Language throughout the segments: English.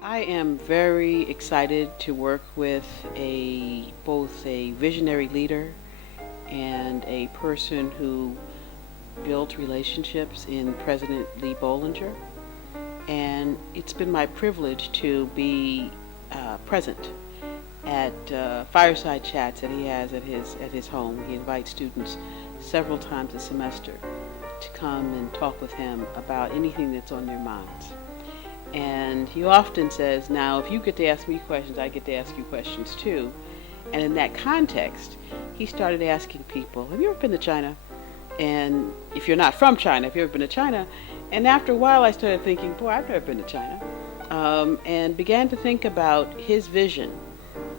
I am very excited to work with both a visionary leader and a person who built relationships in President Lee Bollinger. And it's been my privilege to be present at fireside chats that he has at his home. He invites students several times a semester to come and talk with him about anything that's on their minds. And he often says, now, if you get to ask me questions, I get to ask you questions too. And in that context, he started asking people, have you ever been to China? And if you're not from China, have you ever been to China? And after a while, I started thinking, boy, I've never been to China. And began to think about his vision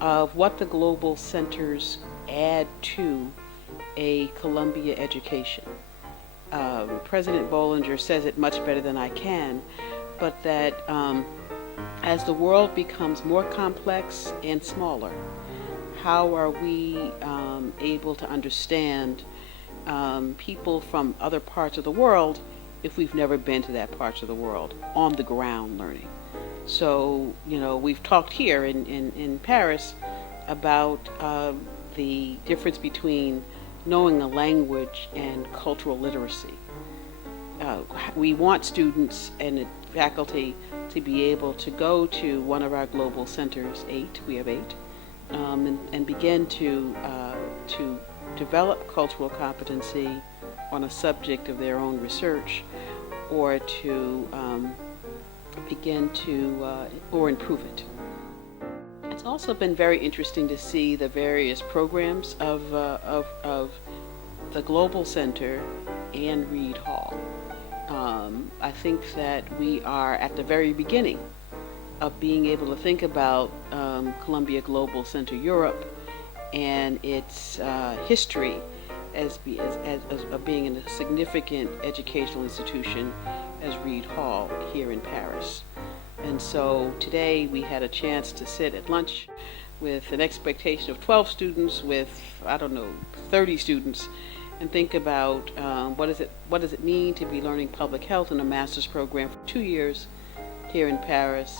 of what the global centers add to a Columbia education. President Bollinger says it much better than I can, but that as the world becomes more complex and smaller, how are we able to understand people from other parts of the world if we've never been to that part of the world, on the ground learning? So, we've talked here in Paris about the difference between knowing a language and cultural literacy. We want students and faculty to be able to go to one of our global centers, we have 8, and begin to develop cultural competency on a subject of their own research, or to begin to or improve it. It's also been very interesting to see the various programs of the Global Center and Reed Hall. I think that we are at the very beginning of being able to think about Columbia Global Center Europe and its history as being in a significant educational institution as Reed Hall here in Paris. And so today we had a chance to sit at lunch with an expectation of 12 students, with 30 students, and think about what does it mean to be learning public health in a master's program for 2 years here in Paris,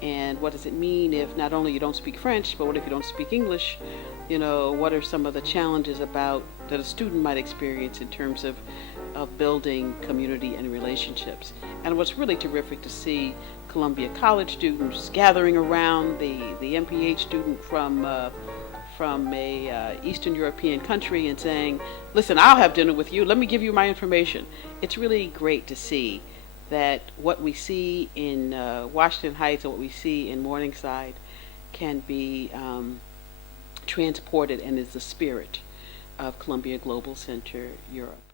and what does it mean if not only you don't speak French, but what if you don't speak English? What are some of the challenges that a student might experience in terms of building community and relationships? And what's really terrific to see Columbia College students gathering around the MPH student from a Eastern European country and saying, listen, I'll have dinner with you, let me give you my information. It's really great to see that what we see in Washington Heights and what we see in Morningside can be transported and is the spirit of Columbia Global Center Europe.